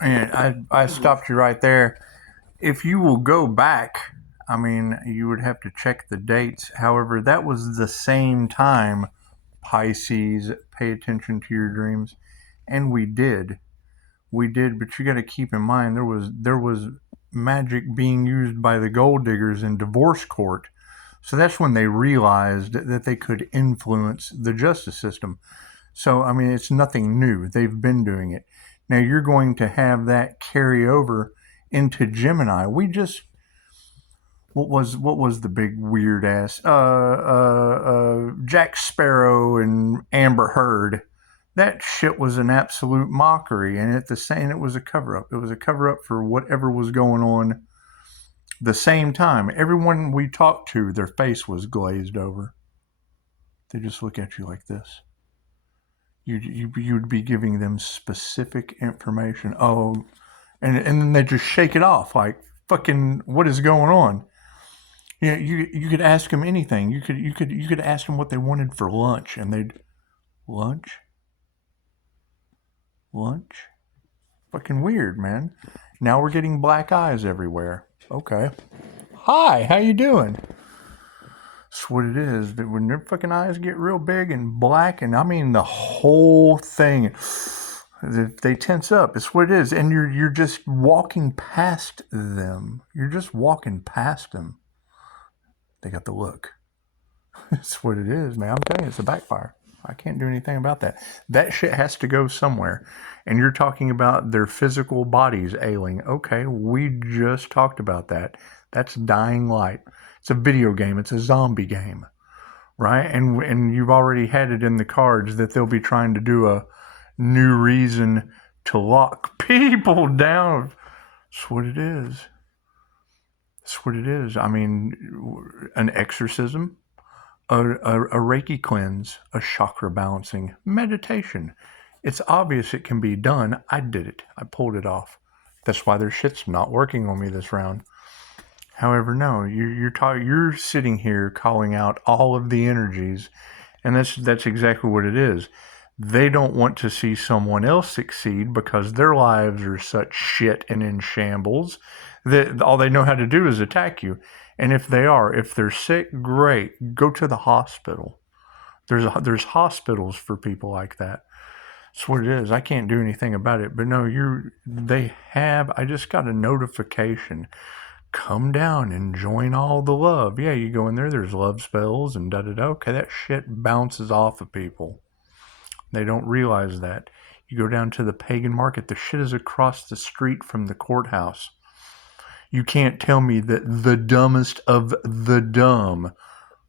And I stopped you right there. If you will go back, I mean, you would have to check the dates. However, that was the same time Pisces, pay attention to your dreams. And we did. We did, but you got to keep in mind there was magic being used by the gold diggers in divorce court. So that's when they realized that they could influence the justice system. So, I mean, it's nothing new. They've been doing it. Now you're going to have that carry over into Gemini. We just what was the big weird ass Jack Sparrow and Amber Heard. That shit was an absolute mockery, and at the same, it was a cover up. It was a cover up for whatever was going on. The same time, everyone we talked to, their face was glazed over. They just look at you like this. You'd be giving them specific information. Oh, and then they just shake it off like fucking what is going on? Yeah, you could ask them anything. You could ask them what they wanted for lunch, and they'd lunch. Fucking weird, man. Now we're getting black eyes everywhere. Okay. Hi, how you doing? That's what it is. When their fucking eyes get real big and black, and I mean the whole thing, they tense up. It's what it is, and you're just walking past them. You're just walking past them. They got the look. It's what it is, man. I'm telling you, it's a backfire. I can't do anything about that. That shit has to go somewhere. And you're talking about their physical bodies ailing. Okay, we just talked about that. That's dying light. It's a video game. It's a zombie game, right? And you've already had it in the cards that they'll be trying to do a new reason to lock people down. That's what it is. That's what it is. I mean, an exorcism, a Reiki cleanse, a chakra balancing, meditation. It's obvious it can be done. I did it. I pulled it off. That's why their shit's not working on me this round. However, no, you're sitting here calling out all of the energies, and that's exactly what it is. They don't want to see someone else succeed because their lives are such shit and in shambles that all they know how to do is attack you. And if they're sick, great, go to the hospital. There's hospitals for people like that. That's what it is. I can't do anything about it. But no, I just got a notification. Come down and join all the love. Yeah, you go in there's love spells and da-da-da. Okay, that shit bounces off of people. They don't realize that. You go down to the pagan market, the shit is across the street from the courthouse. You can't tell me that the dumbest of the dumb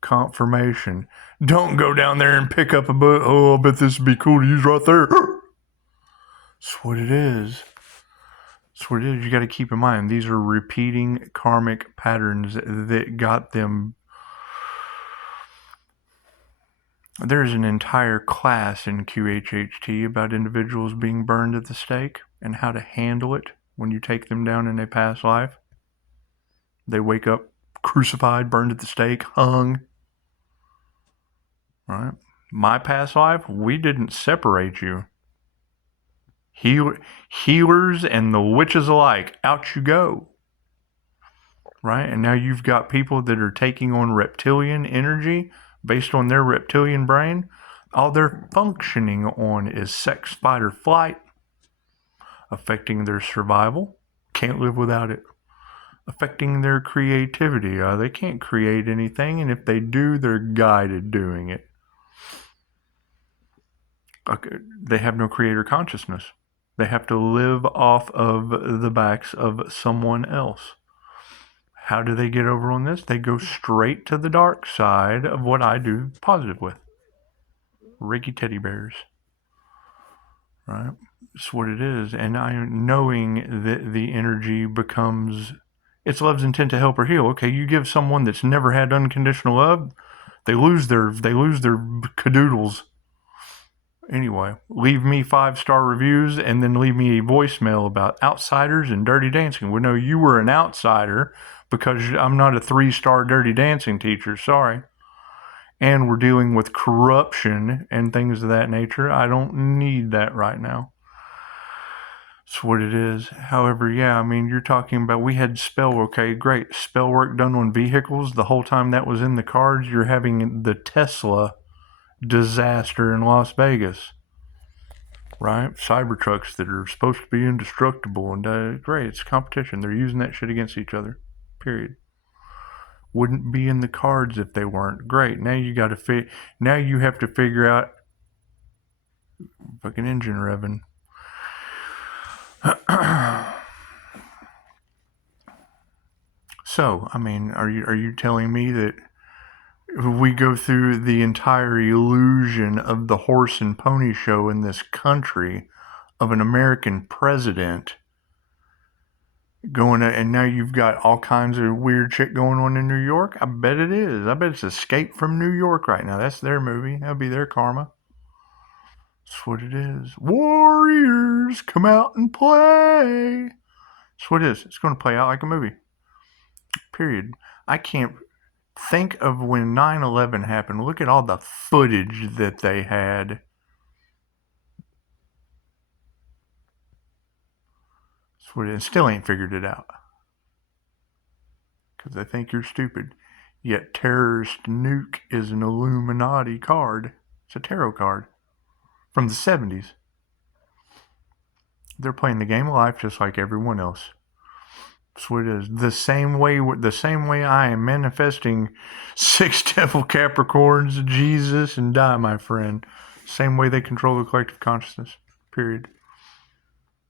confirmation. Don't go down there and pick up a book. Oh, I bet this would be cool to use right there. That's what it is. That's what it is. You got to keep in mind, these are repeating karmic patterns that got them. There's an entire class in QHHT about individuals being burned at the stake and how to handle it when you take them down in a past life. They wake up crucified, burned at the stake, hung. Right? My past life, we didn't separate you. Healers and the witches alike, out you go. Right? And now you've got people that are taking on reptilian energy based on their reptilian brain. All they're functioning on is sex, fight, or flight, affecting their survival. Can't live without it. Affecting their creativity. They can't create anything, and if they do, they're guided doing it. They have no creator consciousness. They have to live off of the backs of someone else. How do they get over on this? They go straight to the dark side of what I do positive with. Reiki teddy bears. Right? That's what it is. And I'm knowing that the energy becomes, it's love's intent to help or heal. Okay, you give someone that's never had unconditional love, they lose their cadoodles. Anyway, leave me 5-star reviews and then leave me a voicemail about outsiders and dirty dancing. Well, no, you were an outsider because I'm not a 3-star dirty dancing teacher. Sorry. And we're dealing with corruption and things of that nature. I don't need that right now. That's what it is. However, yeah, I mean, you're talking about, we had spell, okay, great. Spell work done on vehicles. The whole time that was in the cards, you're having the Tesla disaster in Las Vegas, right? Cybertrucks that are supposed to be indestructible, and great, it's competition. They're using that shit against each other, period. Wouldn't be in the cards if they weren't. Great, now you got to now you have to figure out fucking engine revving. So, I mean, are you telling me that we go through the entire illusion of the horse and pony show in this country of an American president going to, and now you've got all kinds of weird shit going on in New York? I bet it is. I bet it's Escape from New York right now. That's their movie. That'll be their karma. That's what it is. Warriors, come out and play. That's what it is. It's going to play out like a movie. Period. I can't think of when 9/11 happened. Look at all the footage that they had. That's what it is. Still ain't figured it out. Because they think you're stupid. Yet Terrorist Nuke is an Illuminati card. It's a tarot card from the 70s. They're playing the game of life just like everyone else. That's what it is. The same way I am manifesting 6 devil Capricorns, Jesus, and die, my friend. Same way they control the collective consciousness. Period.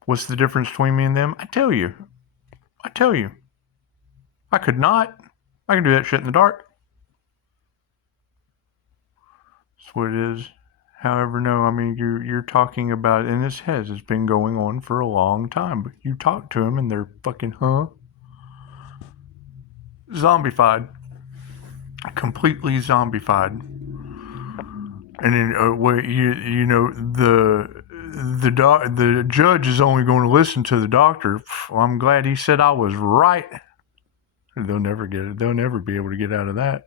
What's the difference between me and them? I tell you. I could not. I can do that shit in the dark. That's what it is. However, no, I mean, you're talking about, and it's been going on for a long time, but you talk to them and they're fucking, zombified. Completely zombified. And then, the judge is only going to listen to the doctor. Well, I'm glad he said I was right. They'll never get it. They'll never be able to get out of that.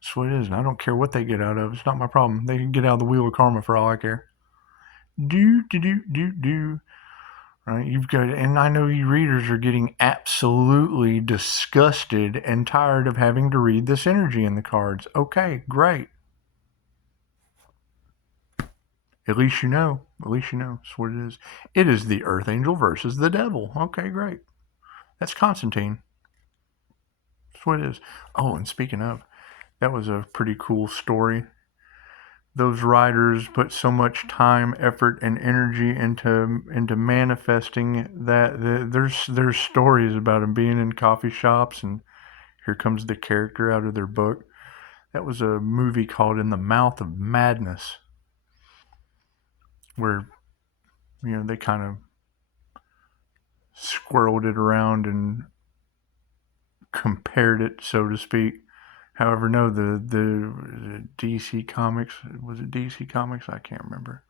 That's what it is. And I don't care what they get out of. It's not my problem. They can get out of the wheel of karma for all I care. Do. Right? You've got, and I know you readers are getting absolutely disgusted and tired of having to read this energy in the cards. Okay, great. At least you know. That's what it is. It is the Earth Angel versus the Devil. Okay, great. That's Constantine. That's what it is. Oh, and speaking of, that was a pretty cool story. Those writers put so much time, effort, and energy into manifesting that. There's stories about them being in coffee shops, and here comes the character out of their book. That was a movie called In the Mouth of Madness, where they kind of squirreled it around and compared it, so to speak. However, no, the DC Comics, was it DC Comics? I can't remember.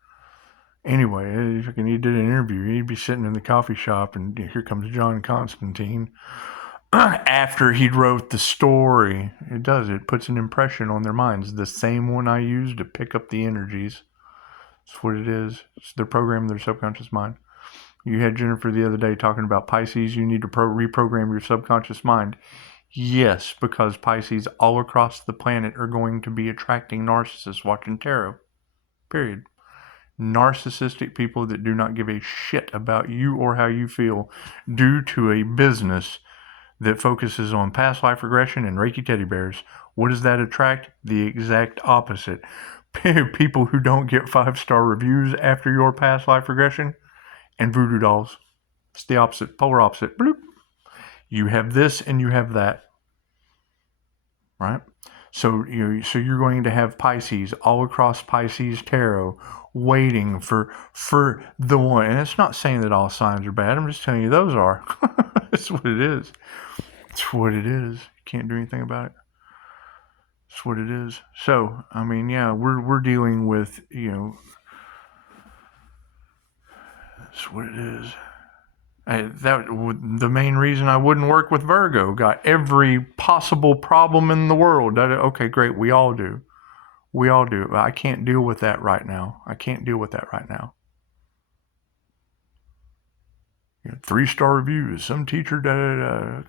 Anyway, he did an interview. He'd be sitting in the coffee shop, and here comes John Constantine. After he wrote the story, it puts an impression on their minds. The same one I used to pick up the energies. That's what it is. They're programming their subconscious mind. You had Jennifer the other day talking about Pisces. You need to reprogram your subconscious mind. Yes, because Pisces all across the planet are going to be attracting narcissists watching tarot. Period. Narcissistic people that do not give a shit about you or how you feel due to a business that focuses on past life regression and Reiki teddy bears. What does that attract? The exact opposite. People who don't get 5-star reviews after your past life regression and voodoo dolls. It's the opposite, polar opposite. Bloop. You have this and you have that, right? So you're going to have Pisces all across Pisces tarot, waiting for the one. And it's not saying that all signs are bad. I'm just telling you those are. That's what it is. It's what it is. You can't do anything about it. It's what it is. So I mean, yeah, we're dealing with That's what it is. The main reason I wouldn't work with Virgo. Got every possible problem in the world. Okay, great. We all do. I can't deal with that right now. 3-star reviews, some teacher,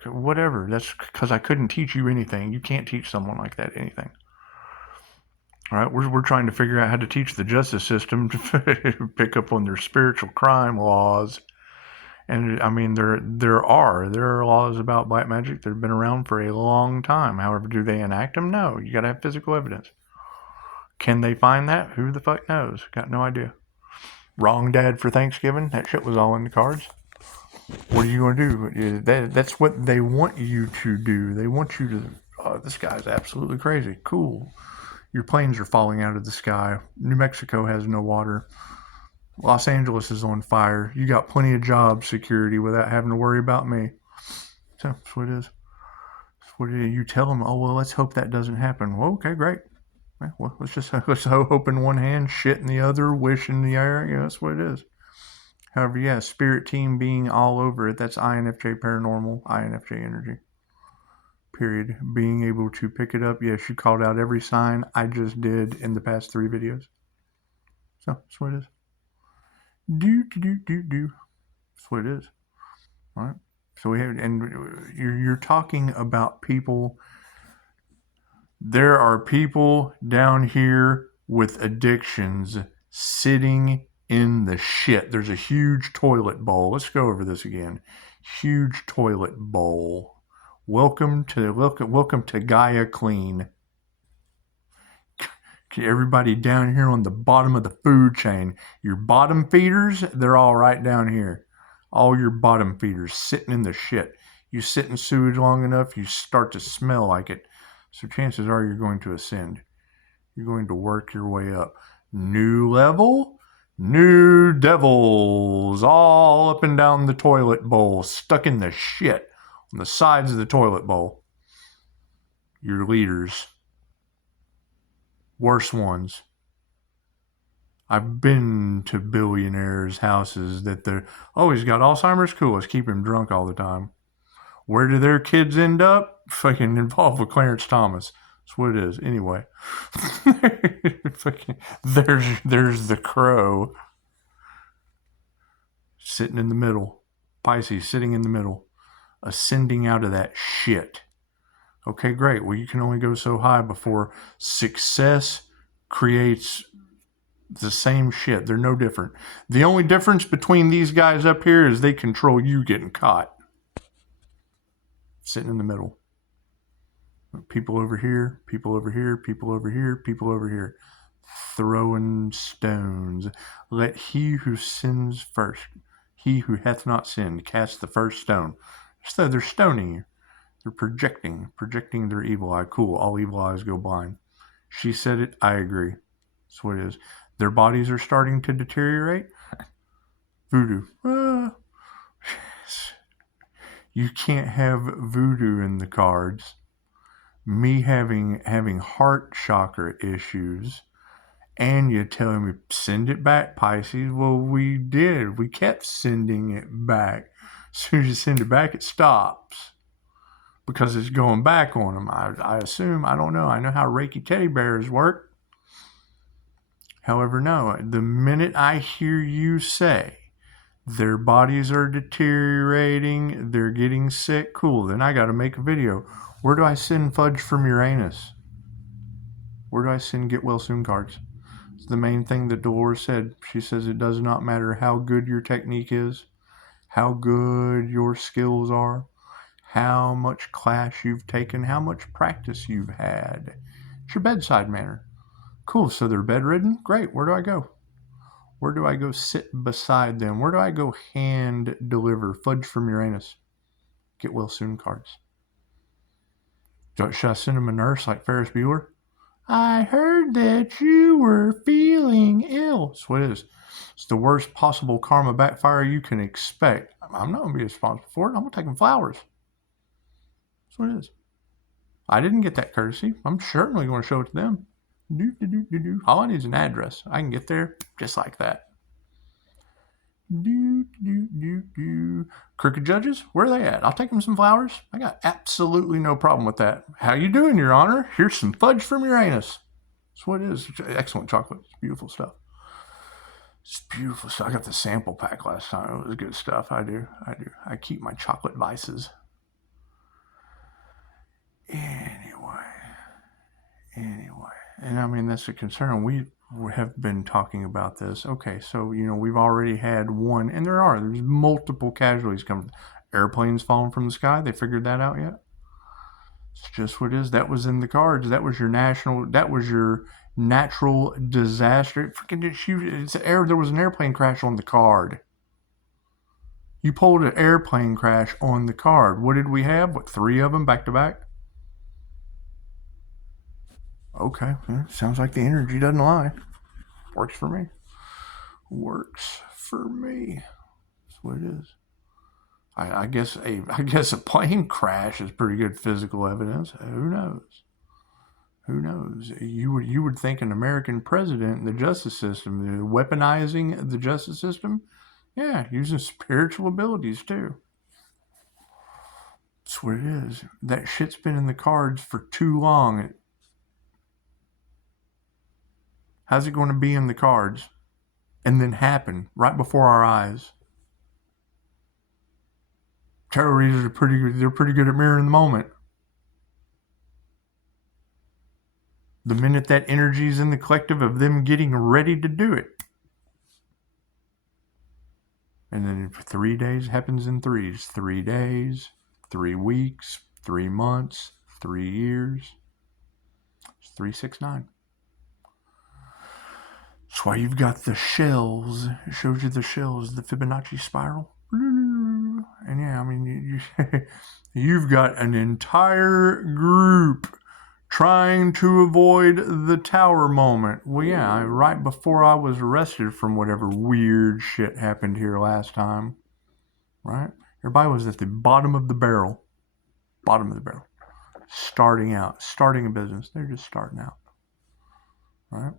whatever. That's because I couldn't teach you anything. You can't teach someone like that anything. All right, we're trying to figure out how to teach the justice system to pick up on their spiritual crime laws. And I mean, there are laws about black magic that have been around for a long time. However, do they enact them? No. You got to have physical evidence. Can they find that? Who the fuck knows? Got no idea. Wrong dad for Thanksgiving? That shit was all in the cards. What are you going to do? That's what they want you to do. They want you to, oh, this guy's absolutely crazy. Cool. Your planes are falling out of the sky. New Mexico has no water. Los Angeles is on fire. You got plenty of job security without having to worry about me. So that's what it is. That's what it is. You tell them, oh, well, let's hope that doesn't happen. Well, okay, great. Well, let's hope in one hand, shit in the other, wish in the air. Yeah, that's what it is. However, yeah, spirit team being all over it. That's INFJ paranormal, INFJ energy. Period. Being able to pick it up. Yes, you called out every sign I just did in the past 3 videos. So that's what it is. Do. That's what it is. All right. So we have, and you're talking about people. There are people down here with addictions sitting in the shit. There's a huge toilet bowl. Let's go over this again. Huge toilet bowl. Welcome to Gaia Clean. Everybody down here on the bottom of the food chain. Your bottom feeders, they're all right down here. All your bottom feeders sitting in the shit. You sit in sewage long enough, you start to smell like it. So chances are you're going to ascend. You're going to work your way up. New level, new devils, all up and down the toilet bowl, stuck in the shit on the sides of the toilet bowl. Your leaders. Worse ones. I've been to billionaires' houses that they're, oh, he's got Alzheimer's? Cool, let's keep him drunk all the time. Where do their kids end up? Fucking involved with Clarence Thomas. That's what it is. Anyway. there's the crow. Sitting in the middle. Pisces sitting in the middle. Ascending out of that shit. Okay, great. Well, you can only go so high before success creates the same shit. They're no different. The only difference between these guys up here is they control you getting caught. Sitting in the middle. People over here, people over here, people over here, people over here. Throwing stones. Let he who sins first, he who hath not sinned, cast the first stone. So they're stoning you. They're projecting their evil eye. Cool, all evil eyes go blind. She said it, I agree. That's what it is. Their bodies are starting to deteriorate. Voodoo. You can't have voodoo in the cards. Me having heart chakra issues, and you telling me send it back, Pisces. Well, we did. We kept sending it back. As soon as you send it back, it stops. Because it's going back on them. I assume, I don't know. I know how Reiki teddy bears work. However, no. The minute I hear you say their bodies are deteriorating, they're getting sick, cool, then I got to make a video. Where do I send fudge from Uranus? Where do I send get well soon cards? It's the main thing that Dolores said. She says it does not matter how good your technique is, how good your skills are, how much class you've taken, how much practice you've had. It's your bedside manner. Cool, so they're bedridden? Great, where do I go? Where do I go sit beside them? Where do I go hand deliver fudge from Uranus? Get well soon cards. Should I send them a nurse like Ferris Bueller? I heard that you were feeling ill. That's what it is. It's the worst possible karma backfire you can expect. I'm not going to be responsible for it. I'm going to take them flowers. That's what it is. I didn't get that courtesy. I'm certainly going to show it to them. All I need is an address. I can get there just like that. Crooked judges, where are they at? I'll take them some flowers. I got absolutely no problem with that. How you doing, Your Honor? Here's some fudge from Uranus. That's what it is. Excellent chocolate. It's beautiful stuff. It's beautiful. So I got the sample pack last time. It was good stuff. I do. I keep my chocolate vices. Anyway, and I mean, that's a concern. We have been talking about this. Okay, so, we've already had one, and there's multiple casualties coming. Airplanes falling from the sky. They figured that out yet? It's just what it is. That was in the cards. That was your natural disaster. There was an airplane crash on the card. You pulled an airplane crash on the card. What did we have? 3 of them back to back? Okay, yeah, sounds like the energy doesn't lie. Works for me. That's what it is. I guess a plane crash is pretty good physical evidence. Who knows? You would think an American president and the justice system, weaponizing the justice system, yeah, using spiritual abilities too. That's what it is. That shit's been in the cards for too long. How's it going to be in the cards and then happen right before our eyes? Tarot readers are pretty good at mirroring the moment. The minute that energy is in the collective of them getting ready to do it. And then 3 days happens in threes. 3 days, 3 weeks, 3 months, 3 years. It's 369. That's why you've got the shells. It shows you the shells, the Fibonacci spiral. And yeah, I mean, you've got an entire group trying to avoid the tower moment. Well, yeah, right before I was arrested from whatever weird shit happened here last time, right? Everybody was at the bottom of the barrel. Starting a business. They're just starting out, right?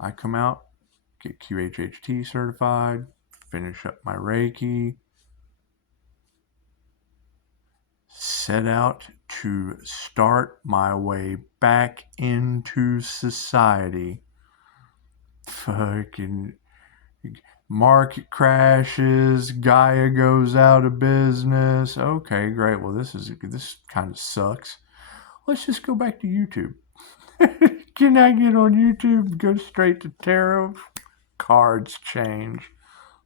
I come out, get QHHT certified, finish up my Reiki, set out to start my way back into society. Fucking market crashes, Gaia goes out of business. Okay, great. Well, this kind of sucks. Let's just go back to YouTube. Can I get on YouTube? Go straight to tarot? Cards change.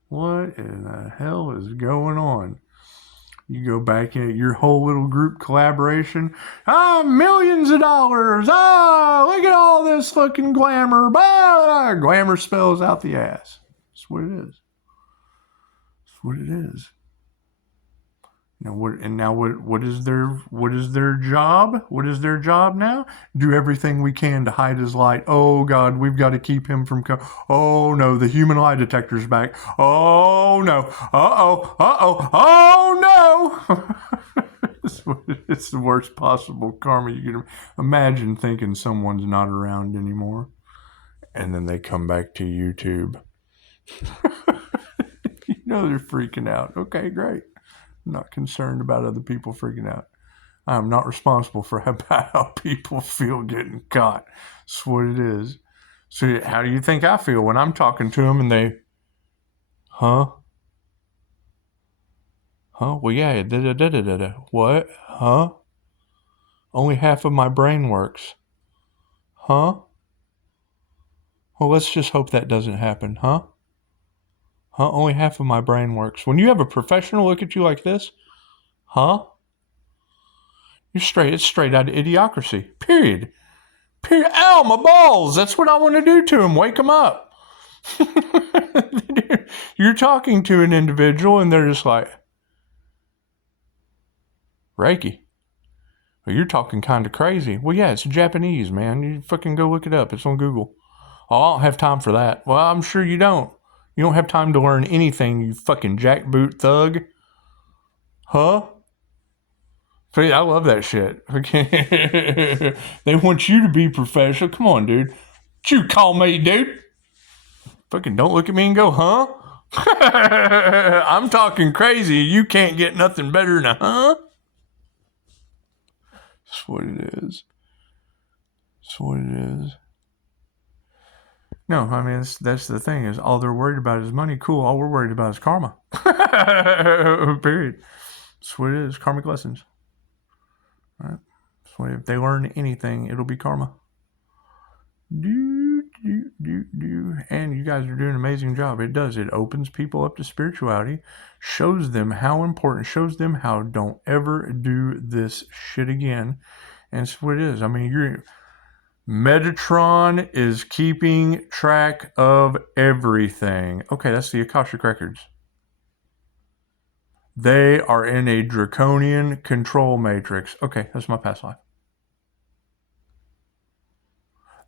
What in the hell is going on? You go back in your whole little group collaboration. Millions of dollars. Look at all this fucking glamour. Glamour spells out the ass. That's what it is. What is their job? What is their job now? Do everything we can to hide his light. Oh God, we've got to keep him from oh no, the human lie detector's back. Oh no. Oh no. It's the worst possible karma you can imagine, thinking someone's not around anymore. And then they come back to YouTube. They're freaking out. Okay, great. I'm not concerned about other people freaking out. I'm not responsible for how people feel getting caught. That's what it is. So how do you think I feel when I'm talking to them and they, Well, yeah, da-da-da-da-da. What? Only half of my brain works. Well, let's just hope that doesn't happen, Only half of my brain works. When you have a professional look at you like this, you're straight. It's straight out of Idiocracy. Period. Ow, my balls. That's what I want to do to him. Wake him up. You're talking to an individual and they're just like, Reiki. Well, you're talking kind of crazy. Well, yeah, it's Japanese, man. You fucking go look it up. It's on Google. Oh, I don't have time for that. Well, I'm sure you don't. You don't have time to learn anything, you fucking jackboot thug. See, I love that shit. Okay. They want you to be professional. Come on, dude. What you call me, dude? Fucking don't look at me and go, I'm talking crazy. You can't get nothing better than a That's what it is. No, I mean, that's the thing is all they're worried about is money. Cool. All we're worried about is karma. Period. That's what it is. Karmic lessons. All right. So if they learn anything, it'll be karma. And you guys are doing an amazing job. It does. It opens people up to spirituality, shows them how important, shows them how don't ever do this shit again. And it's what it is. I mean, Metatron is keeping track of everything. Okay, that's the Akashic Records. They are in a draconian control matrix. Okay, that's my past life.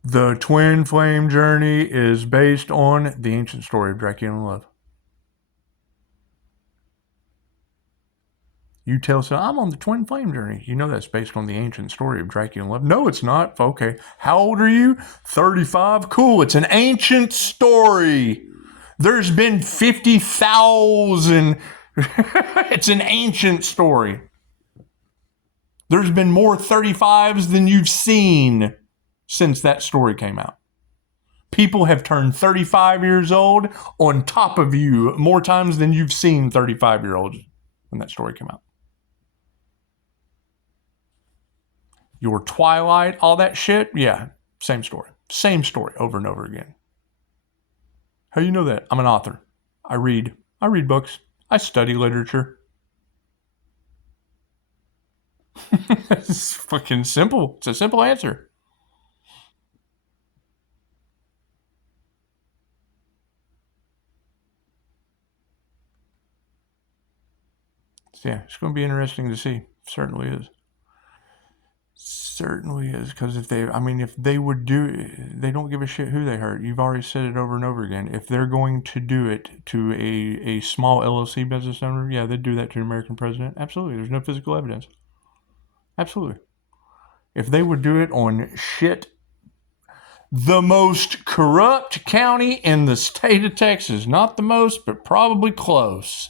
The twin flame journey is based on the ancient story of Dracula and Love. You tell someone, I'm on the twin flame journey. You know that's based on the ancient story of Dracula and Love. No, it's not. Okay. How old are you? 35. Cool. It's an ancient story. There's been 50,000. It's an ancient story. There's been more 35s than you've seen since that story came out. People have turned 35 years old on top of you more times than you've seen 35-year-olds when that story came out. Your Twilight, all that shit, yeah, same story. Same story over and over again. How you know that? I'm an author. I read books. I study literature. It's fucking simple. It's a simple answer. So yeah, it's going to be interesting to see. Certainly is. Certainly is. Because if they would do it, they don't give a shit who they hurt. You've already said it over and over again. If they're going to do it to a small LLC business owner, yeah, they'd do that to an American president. Absolutely. There's no physical evidence. Absolutely. If they would do it on shit, the most corrupt county in the state of Texas, not the most, but probably close.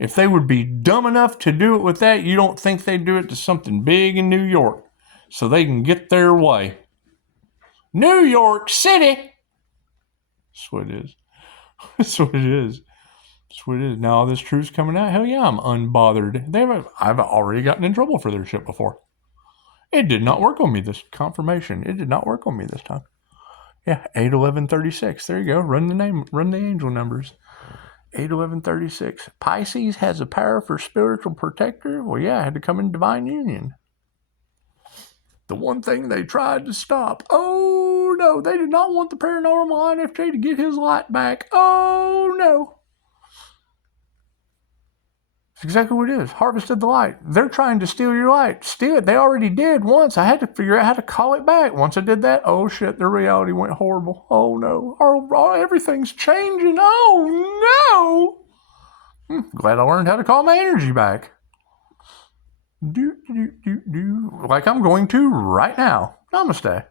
If they would be dumb enough to do it with that, you don't think they'd do it to something big in New York so they can get their way. New York City! That's what it is. That's what it is. That's what it is. Now all this truth's coming out. Hell yeah, I'm unbothered. I've already gotten in trouble for their shit before. It did not work on me, this confirmation. It did not work on me this time. Yeah, 8/11/36. There you go. Run the angel numbers. 8/11/36. Pisces has a power for spiritual protector. Well, yeah, I had to come in divine union. The one thing they tried to stop. Oh, no, they did not want the paranormal INFJ to get his light back. Oh, no. It's exactly what it is. Harvested the light. They're trying to steal your light. Steal it. They already did once. I had to figure out how to call it back. Once I did that, oh shit, their reality went horrible. Oh no. Everything's changing. Oh no. Glad I learned how to call my energy back. Like I'm going to right now. Namaste.